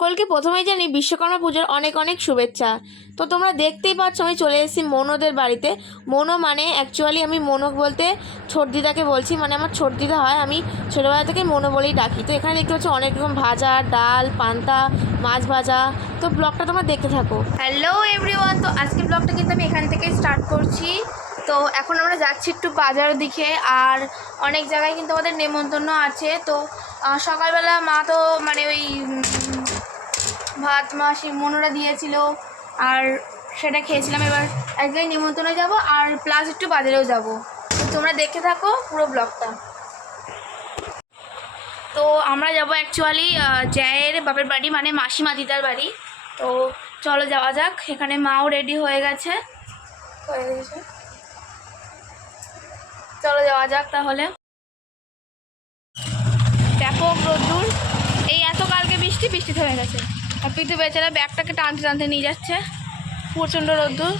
সকলকে প্রথমেই জানি বিশ্বকর্মা পুজোর অনেক অনেক শুভেচ্ছা। তো তোমরা দেখতেই পাচ্ছ, আমি চলে এসেছি মনোদের বাড়িতে। মনো মানে অ্যাকচুয়ালি আমি মনো বলতে ছোট দিদাকে বলছি মানে আমার ছোট দিদা হয়, আমি ছোটোবেলা থেকে মনো বলেই ডাকি। তো এখানে দেখতে পাচ্ছ অনেক রকম ভাজা, ডাল, পান্তা, মাছ ভাজা। তো ব্লগটা তোমরা দেখতে থাকো। হ্যালো এভরিওয়ান তো আজকের ব্লগটা কিন্তু আমি এখান থেকে স্টার্ট করছি। তো এখন আমরা যাচ্ছি একটু বাজারের দিকে, আর অনেক জায়গায় কিন্তু আমাদের নেমন্তন্ন আছে। তো সকালবেলা মা তো মানে ওই ভাত মাসি মনোরা দিয়েছিল আর সেটা খেয়েছিলাম। এবার এক জায়গায় নিমন্ত্রণে যাব আর প্লাস একটু বাজারেও যাব। তোমরা দেখে থাকো পুরো ব্লগটা তো আমরা যাব অ্যাকচুয়ালি জয়ের বাপের বাড়ি মানে মাসিমা দিদার বাড়ি। তো চলো যাওয়া যাক। এখানে মাও রেডি হয়ে গেছে। হয়ে গেছে। চলো যাওয়া যাক তাহলে। ব্যাপক রোদ্দুর। এই এত কালকে বৃষ্টি বৃষ্টি থেমে গেছে। আর পিতু বেচারা ব্যাগটাকে টানতে টানতে নিয়ে যাচ্ছে। প্রচণ্ড রোদ্দুর।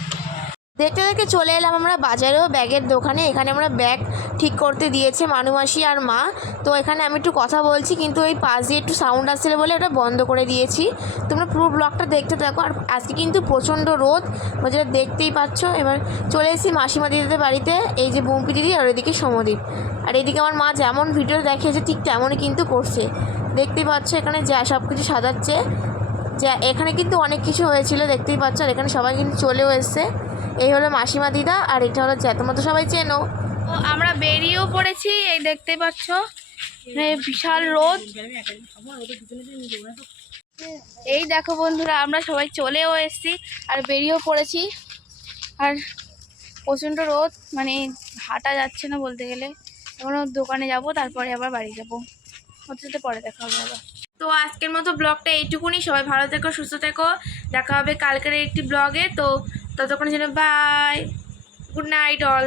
দেখতে দেখতে চলে এলাম আমরা বাজারেও ব্যাগের দোকানে। এখানে আমরা ব্যাগ ঠিক করতে দিয়েছে মানুমাসি আর মা। তো এখানে আমি একটু কথা বলছি, কিন্তু ওই পাশ দিয়ে একটু সাউন্ড আসছিল বলে ওটা বন্ধ করে দিয়েছি। তোমরা পুরো ব্লগটা দেখতে থাকো। আর আজকে কিন্তু প্রচণ্ড রোদ যেটা দেখতেই পাচ্ছ। এবার চলে এসেছি মাসিমা দিদিদের বাড়িতে, এই যে বুম্পি দিদি আর ওইদিকে সমদীপ। আর এইদিকে আমার মা যেমন ভিডিও দেখিয়েছে, ঠিক তেমনই কিন্তু করছে। দেখতেই পাচ্ছ এখানে যা সব কিছু সাজাচ্ছে। যা এখানে কিন্তু অনেক কিছু হয়েছিল, দেখতেই পাচ্ছ। আর এখানে সবাই কিন্তু চলেও এসছে। এই হলো মাসিমা দিদা আর এটা হলো জ্যা তোমরা তো সবাই চেনো। তো আমরা বেরিয়েও পড়েছি, এই দেখতে পাচ্ছ। বিশাল রোদ। এই দেখো বন্ধুরা, আমরা সবাই চলেও এসেছি আর বেরিয়েও পড়েছি। আর প্রচণ্ড রোদ মানে হাঁটা যাচ্ছে না বলতে গেলে। এখনও দোকানে যাব, তারপরে আবার বাড়ি যাব। সাথে পরে দেখা হবে আবার। তো আজকের মতো ব্লগটা এইটুকুনি। সবাই ভালো থেকো, সুস্থ থেকো। দেখা হবে কালকের একটি ব্লগে। তো ততক্ষণের জন্য বাই গুড নাইট অল